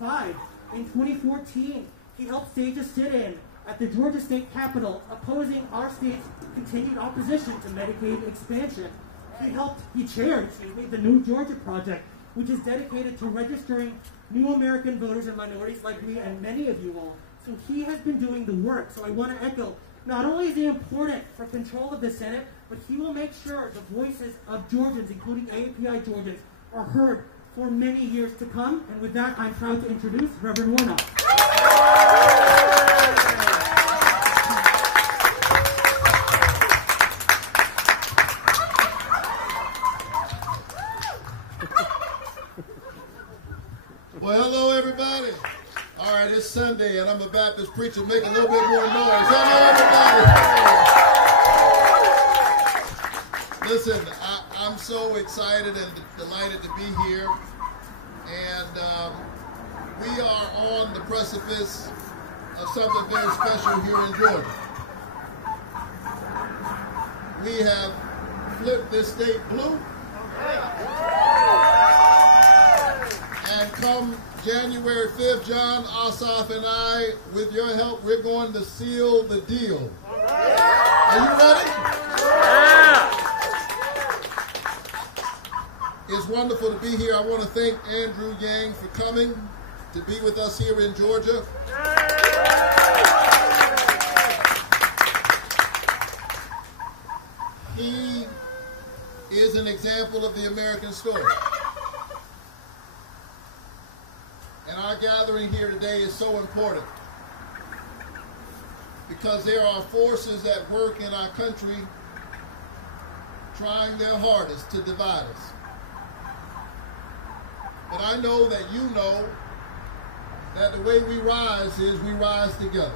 5. In 2014, he helped stage a sit-in at the Georgia State Capitol opposing our state's continued opposition to Medicaid expansion. He chaired the New Georgia Project, which is dedicated to registering new American voters and minorities like me and many of you all. So he has been doing the work. So I want to echo, not only is he important for control of the Senate, but he will make sure the voices of Georgians, including AAPI Georgians, are heard for many years to come. And with that, I'm proud to introduce Reverend Warnock. Well, hello, everybody. All right, it's Sunday, and I'm a Baptist preacher. Make a little bit more noise. Hello, everybody. Listen, I'm so excited and delighted to be here. And we are on the precipice of something very special here in Georgia. We have flipped this state blue. And come January 5th, John Ossoff and I, with your help, we're going to seal the deal. Are you ready? Yeah. It's wonderful to be here. I want to thank Andrew Yang for coming to be with us here in Georgia. He is an example of the American story. And our gathering here today is so important because there are forces at work in our country trying their hardest to divide us. But I know that you know that the way we rise is we rise together.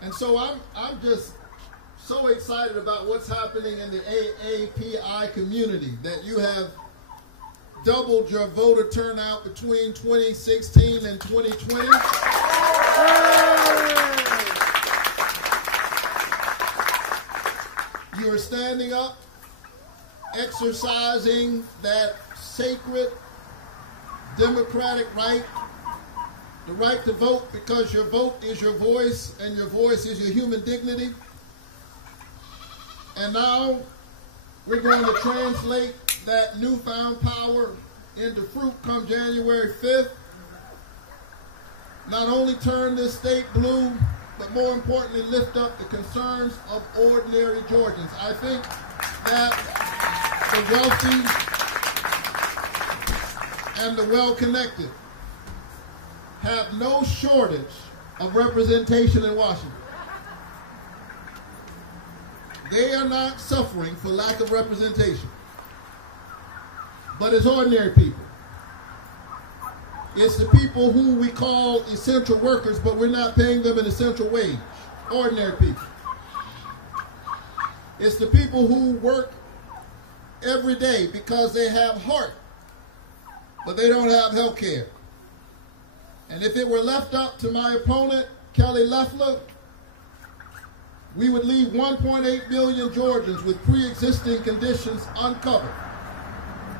And so I'm just so excited about what's happening in the AAPI community, that you have doubled your voter turnout between 2016 and 2020. You are standing up, exercising that sacred democratic right, the right to vote, because your vote is your voice and your voice is your human dignity. And now we're going to translate that newfound power into fruit come January 5th. Not only turn this state blue, but more importantly, lift up the concerns of ordinary Georgians. I think that the wealthy and the well-connected have no shortage of representation in Washington. They are not suffering for lack of representation, but it's ordinary people. It's the people who we call essential workers, but we're not paying them an essential wage. Ordinary people. It's the people who work every day because they have heart, but they don't have health care. And if it were left up to my opponent, Kelly Loeffler, we would leave 1.8 million Georgians with pre-existing conditions uncovered.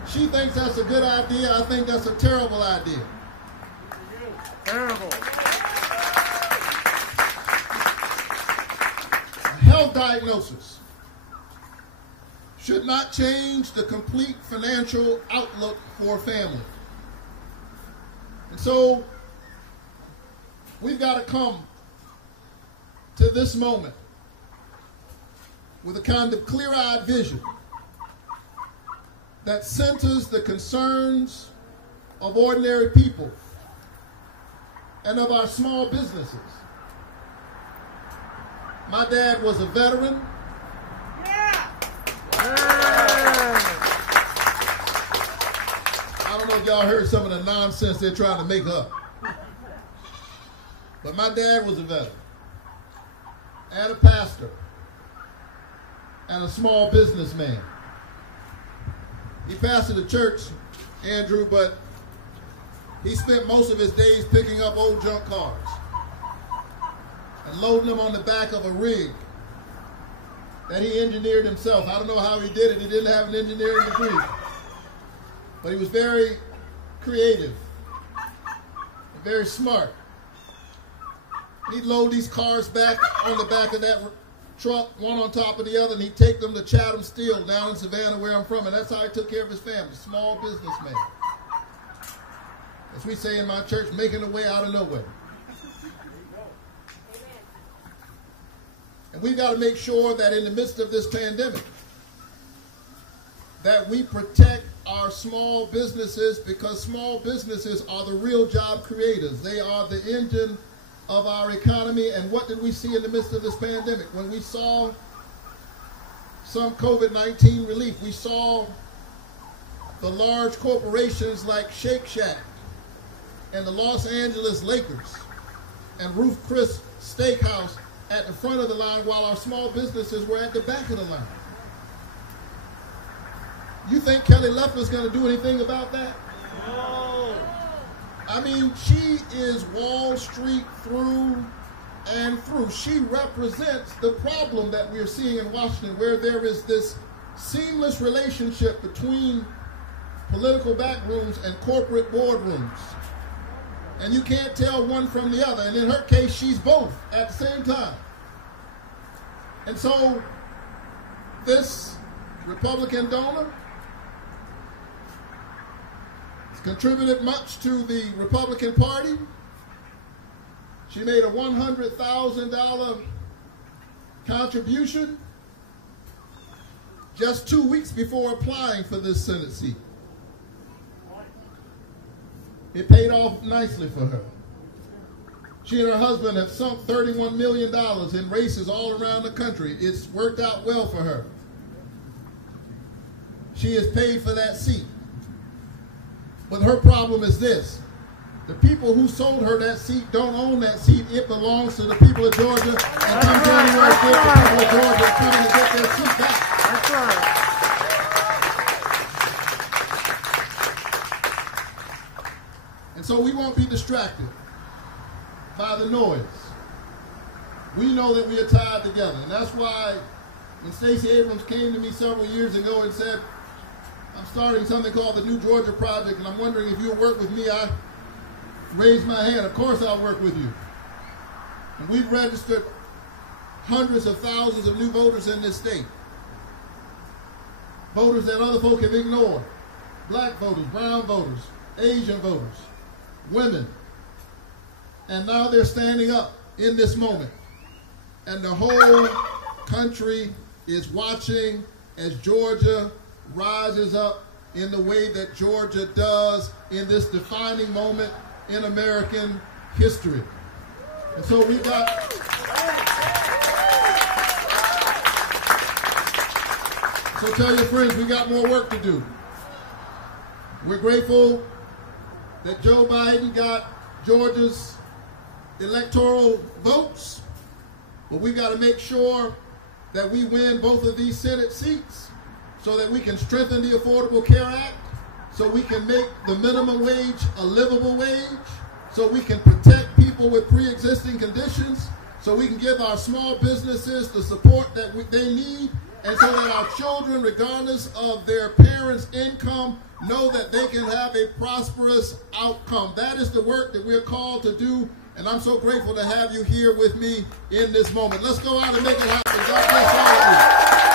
She thinks that's a good idea. I think that's a terrible idea. Terrible. Health diagnosis should not change the complete financial outlook for a family. And so we've got to come to this moment with a kind of clear-eyed vision that centers the concerns of ordinary people and of our small businesses. My dad was a veteran. Yeah. I don't know if y'all heard some of the nonsense they're trying to make up. But my dad was a veteran and a pastor and a small businessman. He pastored a church, Andrew, but he spent most of his days picking up old junk cars and loading them on the back of a rig that he engineered himself. I don't know how he did it. He didn't have an engineering degree. But he was very creative and very smart. He'd load these cars back on the back of that truck, one on top of the other, and he'd take them to Chatham Steel down in Savannah, where I'm from, and that's how he took care of his family. Small businessman. As we say in my church, making a way out of nowhere. And we've got to make sure that in the midst of this pandemic, that we protect our small businesses, because small businesses are the real job creators. They are the engine of our economy. And what did we see in the midst of this pandemic? When we saw some COVID-19 relief, we saw the large corporations like Shake Shack and the Los Angeles Lakers and Ruth Chris Steakhouse at the front of the line, while our small businesses were at the back of the line. You think Kelly Loeffler is going to do anything about that? No. I mean, she is Wall Street through and through. She represents the problem that we're seeing in Washington, where there is this seamless relationship between political backrooms and corporate boardrooms. And you can't tell one from the other. And in her case, she's both at the same time. And so this Republican donor has contributed much to the Republican Party. She made a $100,000 contribution just 2 weeks before applying for this Senate seat. It paid off nicely for her. She and her husband have sunk $31 million in races all around the country. It's worked out well for her. She has paid for that seat. But her problem is this. The people who sold her that seat don't own that seat. It belongs to the people of Georgia. And come January 5th, the people of Georgia are coming to get their seat back. That's right. And so we won't be distracted by the noise. We know that we are tied together. And that's why when Stacey Abrams came to me several years ago and said, I'm starting something called the New Georgia Project, and I'm wondering if you'll work with me, I raised my hand. Of course I'll work with you. And we've registered hundreds of thousands of new voters in this state. Voters that other folk have ignored. Black voters, brown voters, Asian voters, women. And now they're standing up in this moment. And the whole country is watching as Georgia rises up in the way that Georgia does in this defining moment in American history. And so we've got... So tell your friends, we got more work to do. We're grateful that Joe Biden got Georgia's electoral votes, but we've got to make sure that we win both of these Senate seats so that we can strengthen the Affordable Care Act, so we can make the minimum wage a livable wage, so we can protect people with pre-existing conditions, so we can give our small businesses the support that they need, and so that our children, regardless of their parents' income, know that they can have a prosperous outcome. That is the work that we're called to do, and I'm so grateful to have you here with me in this moment. Let's go out and make it happen. God bless all of you.